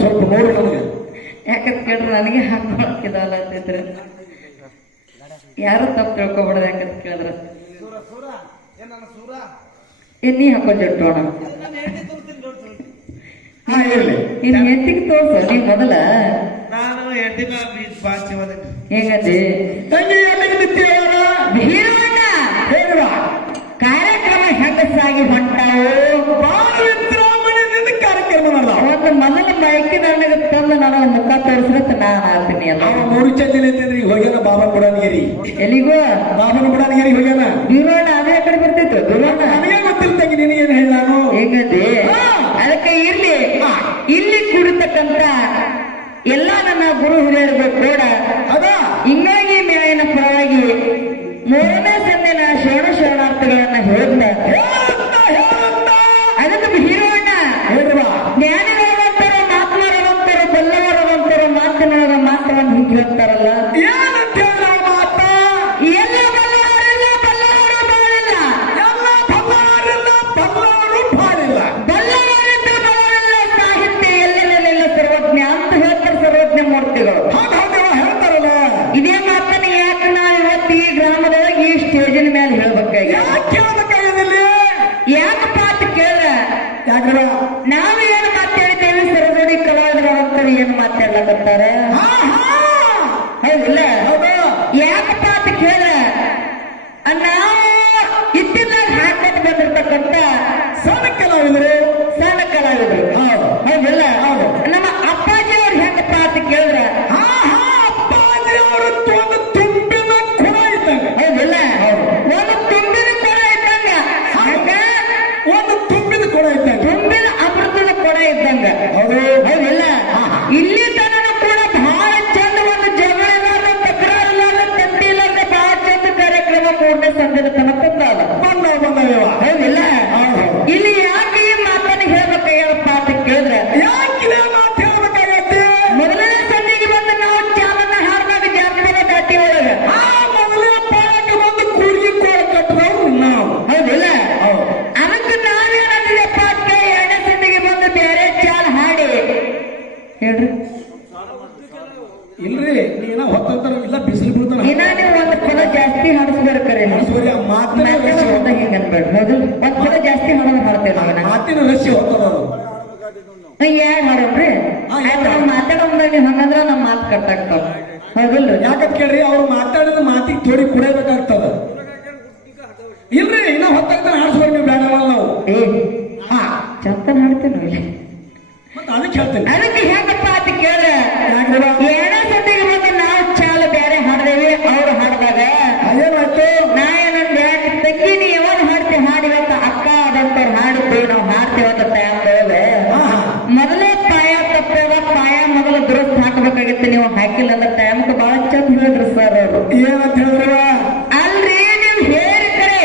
ಸ್ವಲ್ಪ ನೋಡಿ ನಮಗೆ ಯಾಕಂತ ಕೇಳ್ರಿ ನನಗೆ ಹಾಕಿದಲ್ಲ ಅಂತಿದ್ರೆ ಯಾರು ತಪ್ಪು ತಿಳ್ಕೊಬಿಡೋದು ಯಾಕಂತ ಕೇಳಿದ್ರ ನೀ ಹಾಕೋ ಜಟ್ಟೋಣ ನಿನ್ ಹೆಂಡತಿಗೆ ತೋರ್ಸು ನೀ ಮೊದಲ ಹೇಗಂದಿ ಹೀರೋಣ್ಣ ಕಾರ್ಯಕ್ರಮ ಹೆಂಗಸಾಗಿ ಹೊಂಟಾವು ಕಾರ್ಯಕ್ರಮ ಒಂದು ಮೊದಲ ಬೈಕಿ ನನಗೆ ತಂದು ನಾನು ಮುಖ ತೋರಿಸ್ರತ್ ನಾನು ಆಡ್ತೀನಿ ಅಲ್ಲ ಮೂರು ಚಂದಿನ ಹೋಗ್ಯಾನ ಬಾಬಾ ಬುಡಾನಗಿರಿ ಎಲ್ಲಿಗೋ ಬಾಬನ ಬುಡಾನಗಿರಿ ಹೋಗ್ಯಾನ ದೂರೋಣ ಅದೇ ಕಡೆ ಬರ್ತಿತ್ತು ದೂರೋಣ ನನಗೆ ಗೊತ್ತಿರ್ತಂಗಿ ನಿನಗೇನು ಹೇಳ ನಾನು ಹೇಗಂದಿ ಅದಕ್ಕೆ ಇರ್ಲಿ ಇಲ್ಲಿ ಕೂಡತಕ್ಕಂತ ಎಲ್ಲ ನನ್ನ ಗುರು ಹಿರಿಯರಿಗೂ ಕೂಡ ಅದ ಹಿಂಗಾಗಿ ಮೇಲಿನ ಪರವಾಗಿ ಮೂರನೇ ಸಂದಿನ ಶರಣಾರ್ಥಿಗಳನ್ನ ಹೇಳ್ತಾ ಅದಕ್ಕೆ ಹೀರೋಣ್ಣ ಜ್ಞಾನಿಗಳಂತಾರ ಮಾತನಾಡುವಂತಾರ ಬಲ್ಲವರವಂತಾರ ಮಾತನಾಡುವ ಮಾತವನ್ನು ಹೀಗೆ ಹೇಳ್ತಾರಲ್ಲ ಎಲ್ಲ ಬಲ್ಲವರಿಲ್ಲ ಬಲ್ಲವರು ಬಾಳಿಲ್ಲ ಬಲ್ಲವರಿದ್ದ ಬಲ್ಲವರಿಲ್ಲ ಸಾಹಿತ್ಯ ಎಲ್ಲೆಲ್ಲ ಸರ್ವಜ್ಞ ಅಂತ ಹೇಳ್ತಾರೆ ಸರ್ವಜ್ಞ ಮೂರ್ತಿಗಳು ಹೇಳ್ತಾರಲ್ಲ ಇದೇ ಮಾತನ್ನ ಯಾಕೆ ನಾವು ಇವತ್ತು ಈ ಗ್ರಾಮದೊಳಗೆ ಈ ಸ್ಟೇಜಿನ ಮೇಲೆ ಹೇಳ್ಬೇಕಾಗಿ ಯಾಕಪ್ಪ ಅಂತ ಕೇಳ ನಾವು ಏನು ಮಾತಾಡ್ತೇವೆ ಸರದೋಡಿ ಕಲಾವಿದರಂತರು ಏನು ಮಾತಾಡ್ಲಕತ್ತಾರ ಹೌದಿಲ್ಲ ಯಾಕಪ್ಪ ಅಂತ ಕೇಳ ನಾವು ಇತ್ತಿನಾಗ ಹಾಕೊಂಡು ಬಂದಿರ್ತಕ್ಕಂಥ ಸಣ್ಣ ಕಲಾವಿದರು ಹೌದಿಲ್ಲ ನಮ್ಮ ಅಪ್ಪಾಜಿ ಅವ್ರು ಹೆಂಗಪ್ಪ ಅಂತ ಕೇಳಿದ್ರ ಅಪ್ಪಾಜಿ ಅವರು ಒಂದು ತುಂಬಿನ ಕೊಡ ಇದ್ದಂಗ ಹೌದಿಲ್ಲ ಒಂದು ತುಂಬಿನ ಕೊಡ ಇದ್ದಂಗ ಹಂಗ ಒಂದು ತುಂಬಿದ ಕೊಡ ಇದ್ದಂಗ ತುಂಬಿನ ಅಮೃತದ ಕೊಡ ಇದ್ದಂಗ ಹೌದಿಲ್ಲ ಇಲ್ಲಿ ತನಕ ಕೂಡ ಬಹಳ ಚಂದ ಒಂದು ಜಗಳ ಇಲ್ಲಾರ ತಕರಾರು ಇಲ್ಲಾರ ತಂತಿ ಇಲ್ಲಾರ ಬಹಳ ಚಂದ ಕಾರ್ಯಕ್ರಮ ಮೂರನೇ ಸಂದಿನ ತನಕ ಬಂದವ ಹೌದಿಲ್ಲ ಇಲ್ಲಿ ಯಾಕೆ ಈ ಮಾತನ್ನು ಹೇಳ್ಬೇಕಾಗ್ಯಪ್ಪ ಅಂತ ಕೇಳಿದ್ರೆ ಯಾಕಿದೆ ಮಾತು ಹೇಳ್ಬೇಕಾಗತ್ತೆ ಮೊದಲನೇ ಸಂದಿಗೆ ಬಂದು ನಾವು ಚಾಲನ ಹಾಡಿದಾಗ ಜಾನಪದ ದಾಟಿ ಒಳಗ ಮೊದಲೇ ಪಾಯಕ್ಕೆ ಬಂದು ಕೂರ್ಗಿ ಕೋಳ ಕಟ್ಟದವ್ರು ನಾವು ಹೌದಿಲ್ಲ ಅದಕ್ಕೆ ನಾವೇನಂದಿದೆಪ್ಪ ಅಂತ ಎರಡನೇ ಸಂದಿಗೆ ಬಂದು ಬೇರೆ ಚಾಲ್ ಹಾಡಿ ಹೇಳ್ರಿ ಇಲ್ರಿ ನೀನ ಹೊತ್ತಂತಾರ ಇಲ್ಲ ಬಿಸಿಲು ಬಿಡ್ತಾನ ಇನ್ನ ನೀವು ಒಂದು ಪದ ಜಾಸ್ತಿ ಹಾಡಿಸ್ಬೇಡ್ರಿ ಮಾತಿನ ಹಿಂಗ ಅನ್ಬೇಡ್ರಿ ಮೊದಲು ಒಂದ್ ಪದ ಜಾಸ್ತಿ ಹಾಡೋದು ಹಾಡ್ತೇವೆ ನಾವು ಮಾತಿನ ರಸಿ ಹೊತ್ತದ ಯಾರು ಹಾಡೋಣ್ರಿ ನಾವು ಮಾತಾಡೋ ಮುಂದಾಗ ನೀವು ಹಂಗಂದ್ರ ನಮ್ಮ ಮಾತು ಕಟ್ಟಾಗ್ತಾವ ಹೌದಿಲ್ಲ ಯಾಕಂತ ಕೇಳ್ರಿ ಅವ್ರು ಮಾತಾಡಿದ ಮಾತಿಗೆ ಥೋಡಿ ಕುಡಿಯಬೇಕಾಗ್ತದ ಇಲ್ರಿ ಇನ್ನ ಹೊತ್ತಾಗ್ತಾನೆ ಹಾಡಿಸ್ಬೇಕು ನೀವು ಬೇಡ ನಾವು ಚಂತನ್ ಹಾಡ್ತೇನೆ ಇಲ್ಲಿ ಮತ್ತೆ ಅದಕ್ಕೆ ಹೇಳ್ತೇನೆ ಅದಕ್ಕೆ ಹೆಂಗಪ್ಪ ಅಂತ ಕೇಳ ಎರಡನೇ ಸತಿಗೆ ಬಂದು ನಾವು ಚಾಲ ಬೇರೆ ಹಾಡ್ದೇವಿ ಅವ್ರು ಹಾಡಿದಾಗ ಅದೇನಾಯ್ತು ನಾ ಏನಂದ್ರೆ ತಂಗಿ ನೀ ಯಾವಾಗ ಹಾಡ್ತಿ ಹಾಡಿವತ್ತ ಅಕ್ಕ ಅದಂತವ್ರು ಹಾಡಿದ್ವಿ ನಾವು ಹಾಡ್ತೇವಂತ ಟೈಮ್ ಮೊದಲೇ ಪಾಯ ತಪ್ಪೇವ ಪಾಯ ಮೊದಲು ದುರಸ್ತ್ ಹಾಕಬೇಕಾಗಿತ್ತು ನೀವು ಹಾಕಿಲ್ಲ ಅಂದ್ರೆ ಟೈಮ್ಗೆ ಬಹಳ ಚಂದ ಹೇಳಿದ್ರು ಸರ್ ಅವರು ಏನಂತ ಹೇಳಿದ್ರ ಅಲ್ರಿ ನೀವು ಹೇಳಿ ಕರೆ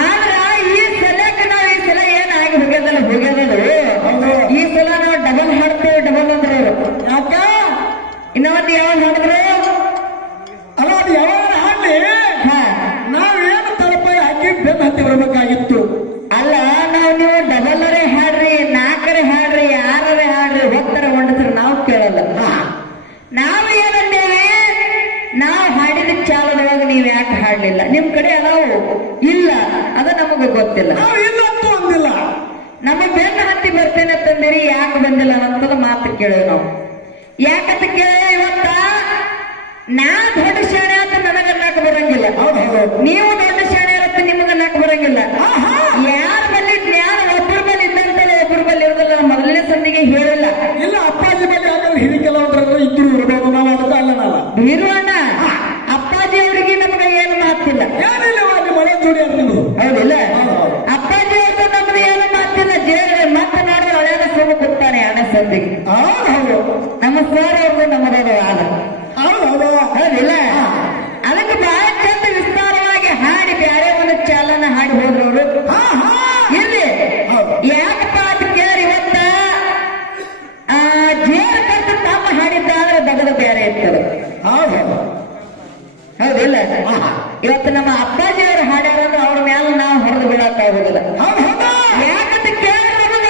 ಆದ್ರ ಈ ಸಲಕ್ಕೆ ನಾವು ಈ ಸಲ ಏನಾಗಿ ಹೋಗ್ಯದಲ್ಲ ಈ ಸಲ ನಾವು ಡಬಲ್ ಹಾಡ್ತೇವೆ ಡಬಲ್ ಅಂದ್ರೆ ಯಾಕ ಇನ್ನೊಂದು ಯಾವಾಗ ಹಾಡಿದ್ರು ಅಲ್ಲ ಅದು ಯಾವಾಗ ಹಾಡ್ಲಿ ನಾವೇನು ತಲಪಾಯಿ ಹಾಕಿ ಬೆನ್ನು ಹತ್ತಿ ಬರ್ಬೇಕಾಗಿತ್ತು ಅಲ್ಲ ನೀವು ಡಬಲ್ರೇ ಹಾಡ್ರಿ ನಾಲ್ಕರೇ ಹಾಡ್ರಿ ಆರರೇ ಹಾಡ್ರಿ ಹೊತ್ತರ ಹೊಂಡಸ್ರಿ ನಾವು ಕೇಳಲ್ಲ ನಾವು ಏನಂದೇವಿ ನಾವು ಹಾಡಿದ ಚಾಲದೊಳಗೆ ನೀವ್ ಯಾಕೆ ಹಾಡ್ಲಿಲ್ಲ ನಿಮ್ ಕಡೆ ಅದಾವು ಇಲ್ಲ ಅದ ನಮಗ ಗೊತ್ತಿಲ್ಲ ನಾವು ಇಲ್ಲಂತೂ ಅಂದಿಲ್ಲ ನಮ್ಮ ಬೆನ್ನ ಹತ್ತಿ ಬರ್ತೇನೆ ಅಂತ ಬಂದಿರಿ ಯಾಕೆ ಬಂದಿಲ್ಲ ಅನ್ನೋದ ಮಾತು ಕೇಳಿವಿ ನಾವು. ಯಾಕಂತ ಕೇಳ ಇವತ್ತ ನಾ ದೊಡ್ಡ ಶಾಣೆ ಅಂತ ನನಗನ್ನಾಕ ಬರಂಗಿಲ್ಲ, ನೀವು ದೊಡ್ಡ ಶಾಣೆ ಇರತ್ತ ನಿಮಗನ್ನಾಕ ಬರಂಗಿಲ್ಲ. ಯಾರ ಬಲ್ಲಿ ಜ್ಞಾನ ಒಬ್ಬರ ಬಲ್ಲಿ ಇದ್ದಂತಲ್ಲ ಒಬ್ಬರ ಬಲ್ಲಿ ಇರೋದಿಲ್ಲ. ಮೊದಲನೇ ಸಂದಿಗೆ ಹೇಳಿಲ್ಲ. ಇಲ್ಲ ಅಪ್ಪಾಜಿ ಬಲ್ಲಿ ಯಾಕಂದ್ರೆ ಹಿರಿ ಕೆಲವೊಬ್ಬರ ಇದ್ರು ಇರ್ಬೋದು, ನಾವು ಅದಕ್ಕೆ ಅಲ್ಲನಲ್ಲ ಬೀರುವಣ್ಣ ಅಪ್ಪಾಜಿ ಅವರಿಗೆ ನಮಗೆ ಏನು ಮಾತಿಲ್ಲ. ಏನಿಲ್ಲ ಅಲ್ಲಿ ಮನೆ ಜೋಡಿ ಅಂತಿದ್ರು. ಹೌದಿಲ್ಲ? ಅಪ್ಪಾಜಿ ಅವ್ರಿಗೂ ನಮ್ದು ಏನು ಮಾತಿಲ್ಲ. ಜೇಡ ಮಾತನಾಡಿದ್ರೆ ಹಳೆಯ ಸುಳ್ಳು ಕೊಡ್ತಾನೆ ಹಣ ಸಂದಿಗೆ. ಹೌದು ನಮ್ಮ ಸರ್ ಅವ್ರಿಗೂ ನಮ್ಮದವರು ಆದ. ಹೌದು ಹೌದಿಲ್ಲ? ಅದಕ್ಕೆ ಬಹಳ ಚಂದ ವಿಸ್ತಾರವಾಗಿ ಹಾಡಿ ಬ್ಯಾರೆ ಒಂದು ಚಾಲನ ಹಾಡಿ ಹೋದ್ರವರು. ಇಲ್ಲಿ ಯಾಕಪ್ಪ ಅಂತ ಕೇಳಿ ಇವತ್ತ ಜೇರ್ ಕಟ್ಟು ತಮ್ಮ ಹಾಡಿದ್ದಾದ್ರೆ ದಗದ ಬೇರೆ ಇರ್ತದೆ. ಹೌದಿಲ್ಲ? ಇವತ್ತು ನಮ್ಮ ಅಪ್ಪಾಜಿ ಅವರು ಹಾಡ್ಯಾರ ಅಂದ್ರೆ ಅವ್ರ ಮೇಲೆ ನಾವು ಹೊಡೆದು ಬಿಡಕ್ಕಾಗುದಿಲ್ಲ. ಯಾಕಂತ ಕೇಳಿ ನಮಗ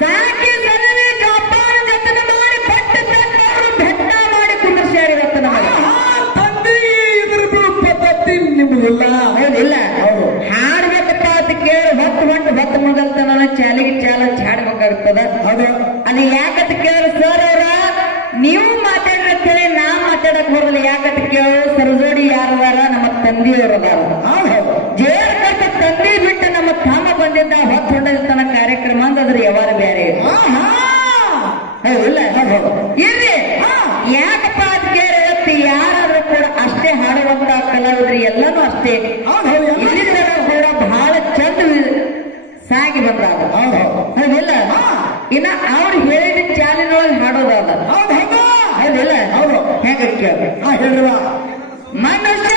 ಸಾಕಿ ಸಲವಿ ಜೋಪಾನ ಜತನ ಮಾಡಿ ಪಟ್ಟು ತಂದವರು ಬೆಟ್ಟ ಮಾಡಿ ಕುಂದ್ರಸ್ಯಾರ ಇವತ್ತು ನಮಗೆ. ನಿಮ್ಗಿಲ್ಲ. ಹೌದಿಲ್ಲ? ಹಾಡ್ಬೇಕಪ್ಪ ಅಂತ ಕೇಳಿ ಹೊತ್ತು ಮೊದಲ್ತನ ಚಾಲಿಗೆ ಚಾಲೆಂಜ್ ಹಾಡ್ಬೇಕಾಗ್ತದ. ಅದು ಯಾಕಂತ ಕೇಳಿ ಸರ್ ಅವ್ರ ನೀವು ಮಾತಾಡ್ರಿ ನಾ ಮಾತಾಡಕ್ ಬರೋದಿಲ್ಲ. ಯಾಕಂತ ಕೇಳು ಸರಜೋಡಿ ಯಾರದಾರ ನಮ್ಮ ತಂದೆಯವರದಾರ. ಜೇರ್ ಕಟ್ಟ ತಂದೆ ಬಿಟ್ಟು ನಮ್ಮ ತಮ್ಮ ಬಂದಿದ್ದ ಹೊತ್ತು ಹೊಂಡತನ ಕಾರ್ಯಕ್ರಮ ಅಂದ್ರ ಯಾವಾರ ಬೇರೆ. ಹೌದಿಲ್ಲ? ಇರ್ರಿ ಯಾಕಪ್ಪ ಅಂತ ಕೇಳಿ ಯಾರಾದ್ರೂ ಕೂಡ ಅಷ್ಟೇ ಹಾಡುವಂತ ಕಲಾವಿದ್ರಿ ಎಲ್ಲಾನು ಅಷ್ಟೇ ಇಲ್ಲಿ ತರ ಕೂಡ ಬಹಳ ಚಂದ ಸಾಗಿ ಬಂದಾಗ. ಹೌದಿಲ್ಲ? ಇನ್ನ ಅವ್ರು ಹೇಳಿದ ಚಾಲಿನೊಳಗೆ ಹಾಡೋದಾದ. ಹೌದಿಲ್ಲ? ಹೆಂಗ ಕೇಳ ಮನುಷ್ಯ